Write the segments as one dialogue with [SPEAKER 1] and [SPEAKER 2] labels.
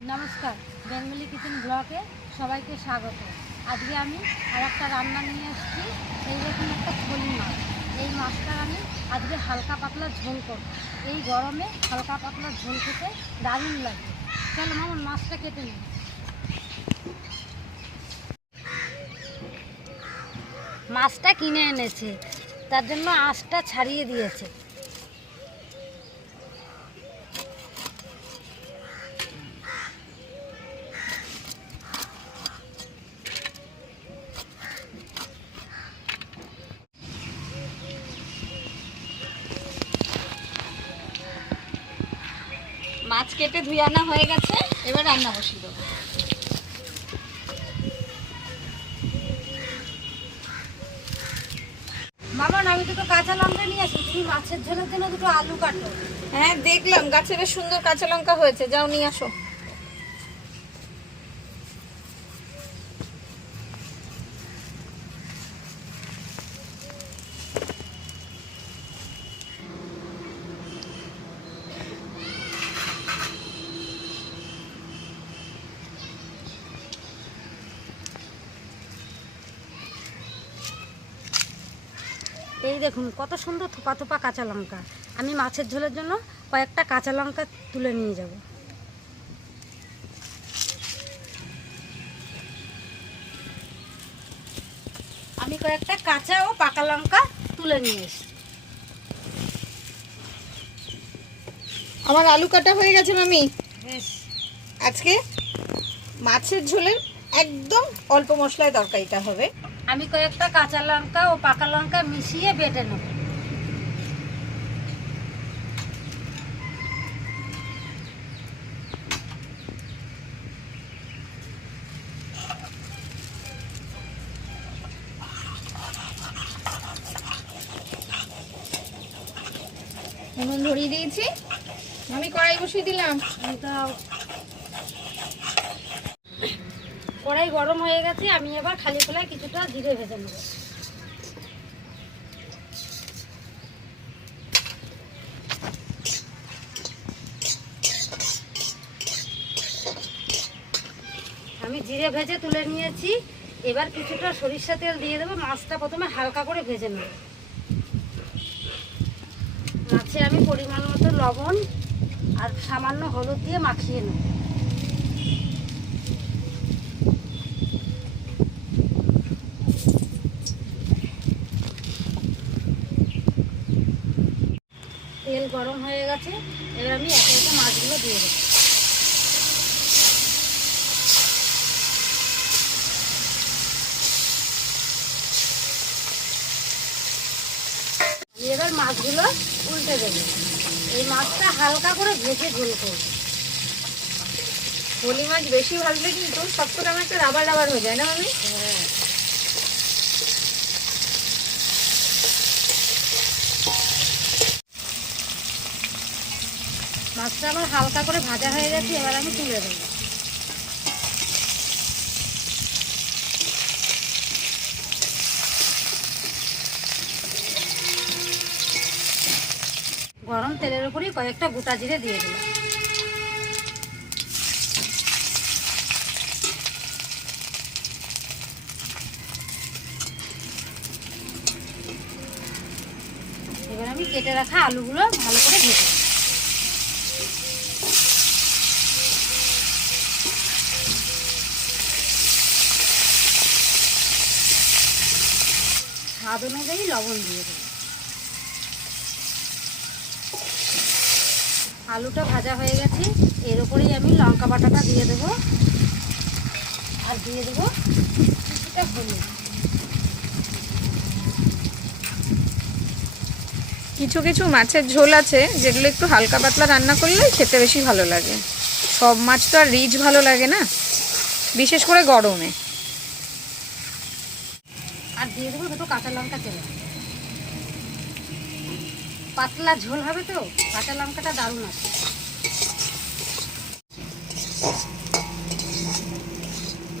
[SPEAKER 1] নমস্কার, Bengali kitchen ব্লকে সবাইকে স্বাগত। আজকে আমি আর একটা রান্না নিয়ে এসেছি, এই রকম একটা খলি মাছ। এই মাছটা আমি আজকে হালকা পাতলা ঝোল করব। এই গরমে হালকা পাতলা ঝোল খেতে দারুণ লাগে। চলো মামন মাছটা কেটে নিই। মাছটা কিনে এনেছে, তার জন্য আঁশটা ছাড়িয়ে দিয়েছে।
[SPEAKER 2] মাছ কেটে ধুই আনা হয়ে গেছে এবার রান্না বসিয়ে দেবো।
[SPEAKER 1] মামন আমি দুটো কাঁচা লঙ্কা নিয়ে আসি তুমি মাছের ঝোলের জন্য দুটো আলু কাটো।
[SPEAKER 2] হ্যাঁ দেখলাম গাছের বেশ সুন্দর কাঁচা লঙ্কা হয়েছে যাও নিয়ে আসো।
[SPEAKER 1] এই দেখুন কত সুন্দর থোপা থোপা কাঁচা লঙ্কা। আমি মাছের ঝোলের জন্য কয়েকটা কাঁচা লঙ্কা তুলে নিয়ে যাব। আমি কয়েকটা কাঁচা ও পাকা লঙ্কা তুলে নিয়ে এসেছি।
[SPEAKER 2] আমার আলু কাটা হয়ে গেছে মামি। আজকে মাছের ঝোলের একদম অল্প মশলায় তরকারিটা হবে।
[SPEAKER 1] আমি কয়েকটা কাঁচা লঙ্কা ও পাকা লঙ্কা মিশিয়ে বেটে নেব।
[SPEAKER 2] নুন ধরিয়ে দিয়েছি। আমি কড়াই বসিয়ে দিলাম।
[SPEAKER 1] এটা কড়াই গরম হয়ে গেছে, আমি এবার খালি খোলায় কিছুটা জিরে ভেজে নেব। আমি জিরে ভেজে তুলে নিয়েছি, এবার কিছুটা সরিষা তেল দিয়ে দেবো, মাছটা প্রথমে হালকা করে ভেজে নেব। মাছে আমি পরিমাণ মতো লবণ আর সামান্য হলুদ দিয়ে মাখিয়ে নেব তেল গরম হয়ে গেছে এবার আমি একে একে মাছগুলো দিয়ে দেবো। আমি এবার মাছগুলো উল্টে দেবো। এই মাছটা হালকা করে ভেজে ঝোল করব।
[SPEAKER 2] হোলি মাছ বেশি ভাজলে কিন্তু সবটা কেমন একটা রাবার রাবার হয়ে যায় না মামি?
[SPEAKER 1] হ্যাঁ। মাছটা আমার হালকা করে ভাজা হয়ে গেছে, এবার আমি তুলে দেবো গরম তেলের উপরই কয়েকটা গোটা জিরে দিয়ে দিলাম। এবার আমি কেটে রাখা আলুগুলো ভালো করে ভেজে স্বাদ অনুযায়ী লবণ দিয়ে দেবো। আলুটা ভাজা হয়ে গেছে, এর উপরেই আমি লঙ্কা বাটাটা দিয়ে দেবো। আর দিয়ে দেবো কিছুটা হলুদ।
[SPEAKER 2] কিছু কিছু মাছের ঝোল আছে, যেগুলো একটু হালকা পাতলা রান্না করলে খেতে বেশি ভালো লাগে। সব মাছ তো আর রিচ ভালো লাগে না, বিশেষ করে গরমে।
[SPEAKER 1] আর দিয়ে দেবো দুটো কাঁচা লঙ্কা চেলে পাতলা ঝোল হবে তো, কাঁচা লঙ্কাটা দারুণ আছে।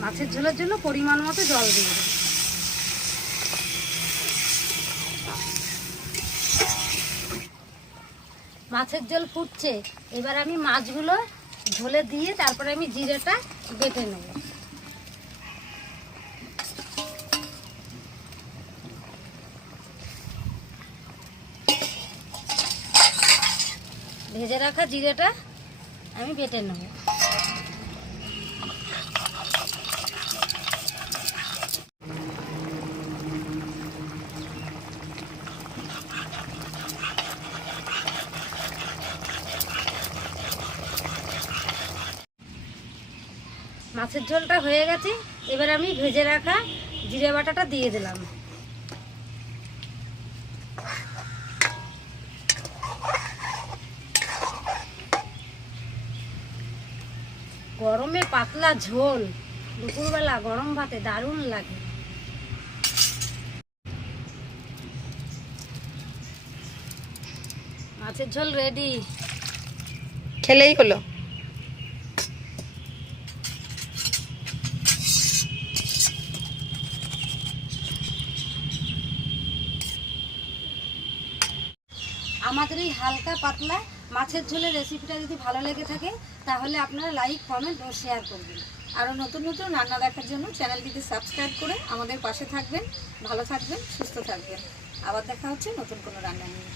[SPEAKER 1] মাছের ঝোলের জন্য পরিমাণ মতো জল দিয়ে দেবো। মাছের ঝোল ফুটছে, এবার আমি মাছগুলো ঝোলে দিয়ে তারপরে আমি জিরেটা বেটে নেব। ভেজে রাখা জিরেটা আমি বেটে নেব। মাছের ঝোলটা হয়ে গেছে, এবার আমি ভেজে রাখা জিরে বাটাটা দিয়ে দিলাম। গরমে পাতলা ঝোল। দুপুরবেলা গরম ভাতে দারুণ লাগে। মাছের ঝোল রেডি
[SPEAKER 2] খেলেই হলো।
[SPEAKER 1] আমাদের এই হালকা পাতলা মাছের ঝোলের রেসিপিটা যদি ভালো লেগে থাকে, তাহলে আপনারা লাইক কমেন্ট ও শেয়ার করবেন।
[SPEAKER 2] আরও নতুন নতুন রান্না দেখার জন্য চ্যানেলটিকে সাবস্ক্রাইব করে আমাদের পাশে থাকবেন, ভালো থাকবেন, সুস্থ থাকবেন। আবার দেখা হচ্ছে নতুন কোনো রান্না নিয়ে।